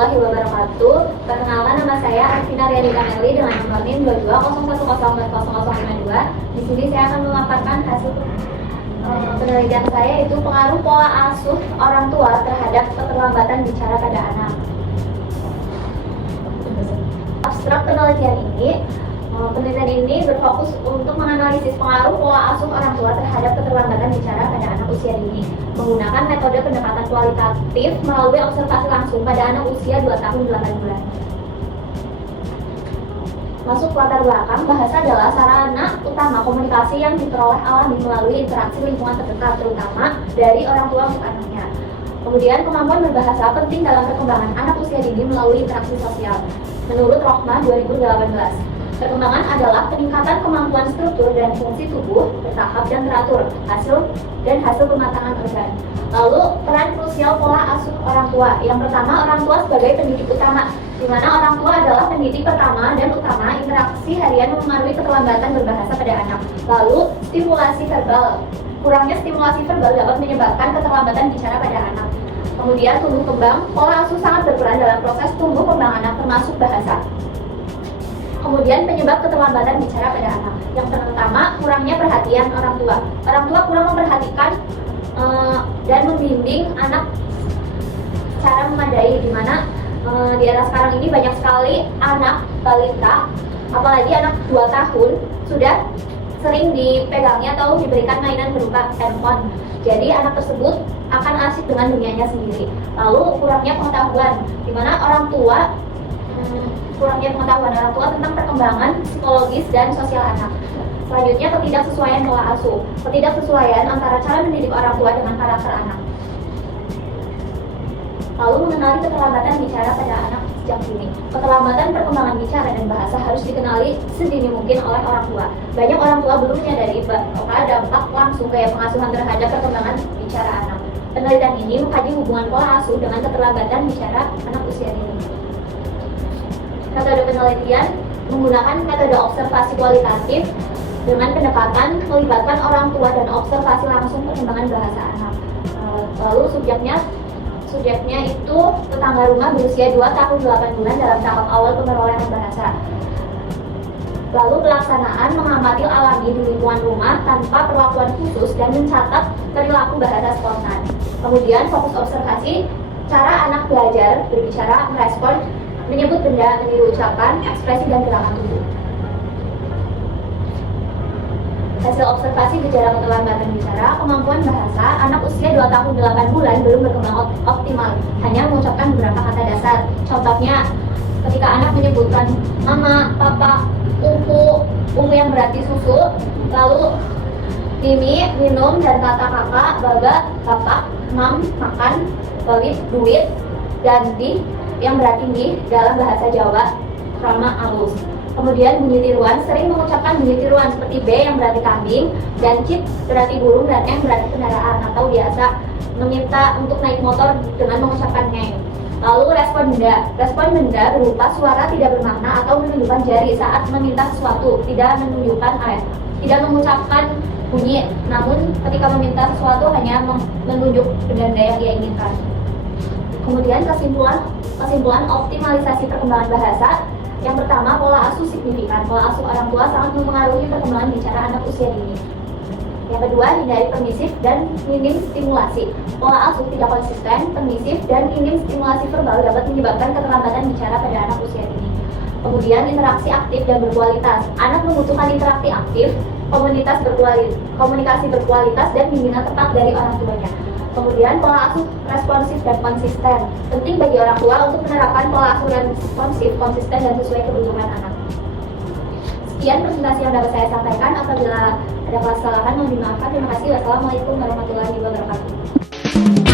warahmatullahi wabarakatuh. Perkenalkan, nama saya Arvina Riadika Melly dengan nomor NIM 2201040052. Di sini saya akan memaparkan hasil penelitian saya, yaitu pengaruh pola asuh orang tua terhadap keterlambatan bicara pada anak. Abstrak penelitian ini berfokus untuk menganalisis pengaruh pola asuh orang tua terhadap keterlambatan bicara pada anak usia dini menggunakan metode pendekatan kualitatif melalui observasi langsung pada anak usia 2 tahun 8 bulan. Masuk latar belakang, bahasa adalah sarana utama komunikasi yang diperoleh alami melalui interaksi lingkungan terdekat, terutama dari orang tua untuk anaknya. Kemudian, kemampuan berbahasa penting dalam perkembangan anak usia dini melalui interaksi sosial. Menurut Rohmah 2018, perkembangan adalah peningkatan kemampuan struktur dan fungsi tubuh bertahap dan teratur, hasil pematangan organ. Lalu, peran krusial pola asuh orang tua. Yang pertama, orang tua sebagai pendidik utama, di mana orang tua adalah pendidik pertama dan utama. Interaksi harian mempengaruhi keterlambatan berbahasa pada anak. Lalu, stimulasi verbal. Kurangnya stimulasi verbal dapat menyebabkan keterlambatan bicara pada anak. Kemudian, tumbuh kembang. Pola asuh sangat berperan dalam proses tumbuh kembang anak, termasuk bahasa. Kemudian, penyebab keterlambatan bicara pada anak. Yang pertama, kurangnya perhatian orang tua. Orang tua kurang memperhatikan dan membimbing anak secara memadai, di mana di era sekarang ini banyak sekali anak balita, apalagi anak 2 tahun, sudah sering dipegangnya atau diberikan mainan berupa handphone. Jadi anak tersebut akan asik dengan dunianya sendiri. Lalu kurangnya pengetahuan, di mana kurangnya pengetahuan orang tua tentang perkembangan psikologis dan sosial anak. Selanjutnya, ketidaksesuaian pola asuh. Ketidaksesuaian antara cara mendidik orang tua dengan karakter anak. Lalu, mengenali keterlambatan bicara pada anak sejak dini. Keterlambatan perkembangan bicara dan bahasa harus dikenali sedini mungkin oleh orang tua. Banyak orang tua belum menyadari bahwa dampak langsung gaya pengasuhan terhadap perkembangan bicara anak. Penelitian ini mengkaji hubungan pola asuh dengan keterlambatan bicara anak usia dini. Metode penelitian menggunakan metode observasi kualitatif dengan pendekatan melibatkan orang tua dan observasi langsung perkembangan bahasa anak. Lalu subjeknya itu tetangga rumah berusia 2 tahun 8 bulan dalam tahap awal pemerolehan bahasa. Lalu pelaksanaan mengamati alami di lingkungan rumah tanpa perlakuan khusus dan mencatat perilaku bahasa spontan. Kemudian fokus observasi cara anak belajar, berbicara, merespon, menyebut benda, meniru ucapan, ekspresi, dan gerakan tubuh. Hasil observasi gejala keterlambatan bicara, kemampuan bahasa, anak usia 2 tahun 8 bulan belum berkembang optimal, hanya mengucapkan beberapa kata dasar. Contohnya, ketika anak menyebutkan mama, papa, umpu yang berarti susu, lalu mimi, minum, dan kata kakak, baba, bapak, mam, makan, bawit, duit, dan di yang berarti di dalam bahasa Jawa, krama, alus. Kemudian bunyi tiruan, sering mengucapkan bunyi tiruan seperti B yang berarti kambing, dan cip berarti burung, dan M berarti kendaraan, atau biasa meminta untuk naik motor dengan mengucapkan ngeng. Lalu respon benda berupa suara tidak bermakna atau menunjukkan jari saat meminta sesuatu, tidak mengucapkan bunyi, namun ketika meminta sesuatu hanya menunjuk benda yang dia inginkan. Kemudian kesimpulan optimalisasi perkembangan bahasa. Yang pertama, pola asuh signifikan. Pola asuh orang tua sangat mempengaruhi perkembangan bicara anak usia dini. Yang kedua, hindari permisif dan minim stimulasi. Pola asuh tidak konsisten, permisif, dan minim stimulasi verbal dapat menyebabkan keterlambatan bicara pada anak usia dini. Kemudian, interaksi aktif dan berkualitas. Anak membutuhkan interaksi aktif, komunikasi berkualitas, dan bimbingan tepat dari orang tuanya. Kemudian, pola asuh responsif dan konsisten. Penting bagi orang tua untuk menerapkan pola asuh responsif, konsisten, dan sesuai kebutuhan anak. Sekian presentasi yang dapat saya sampaikan. Apabila ada kesalahan, mohon dimaafkan. Terima kasih. Wassalamualaikum warahmatullahi wabarakatuh.